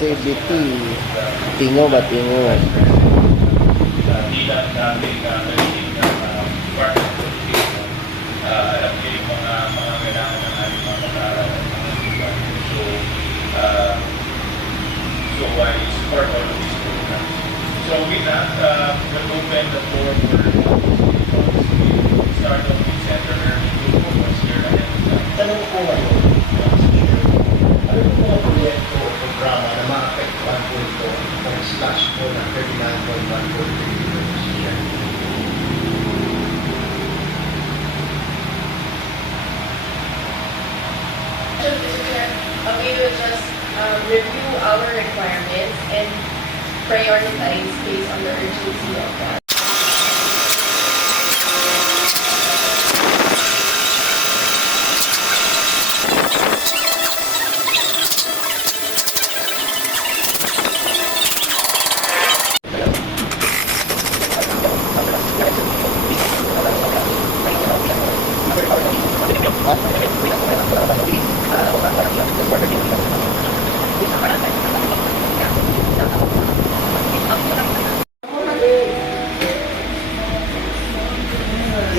CBT. Tingo ba tingo? So why is part of these programs? So with that, we'll open the floor for start of the center early to focus here ahead of time. Tanong ko ngayon, ano yung mga proyekto o programa na maapektuhan po ito kung slash po ng 39.143 billion this year? We will just review our requirements and prioritize based on the urgency of that.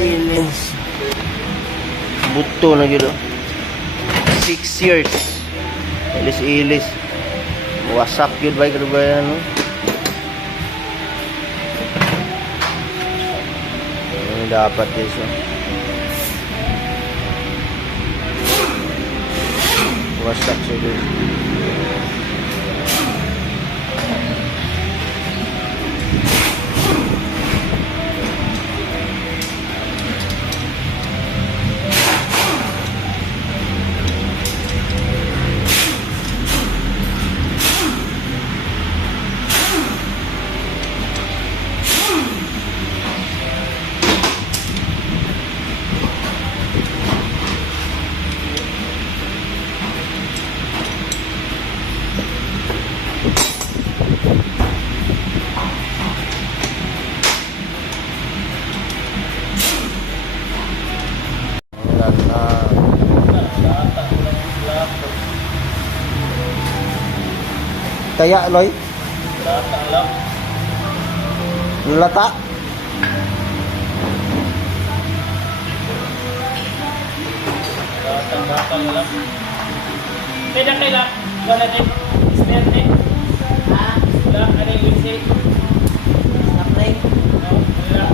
Ilis. Buto na gito. 6 years. Ilis-ilis. Wasak yun ba? Kaya ba yan? No? Dapat this one. Wasak siya dito. Kaya Loy? Lata? Beda kailan? Wala din. Spare din. Wala. Ano yung wisi? Supply? No. Wala.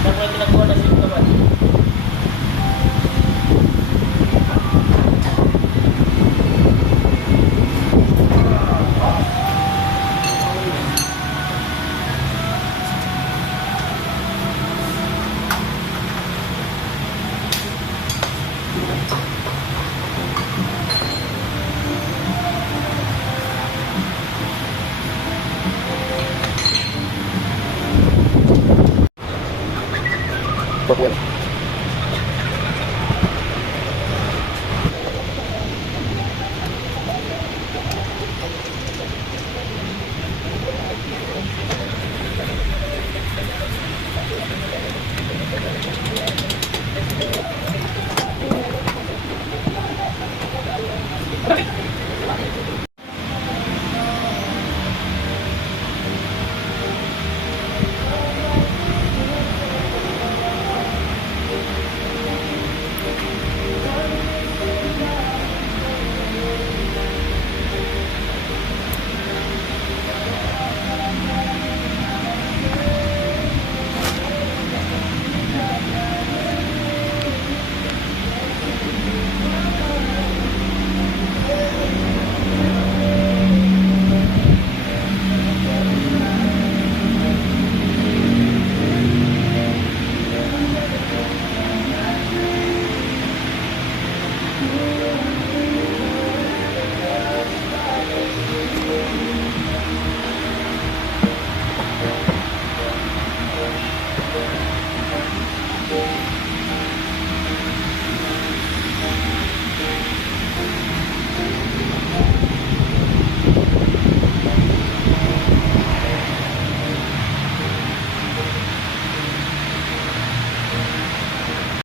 Dapat tinagpuan na siya kawan. Bueno.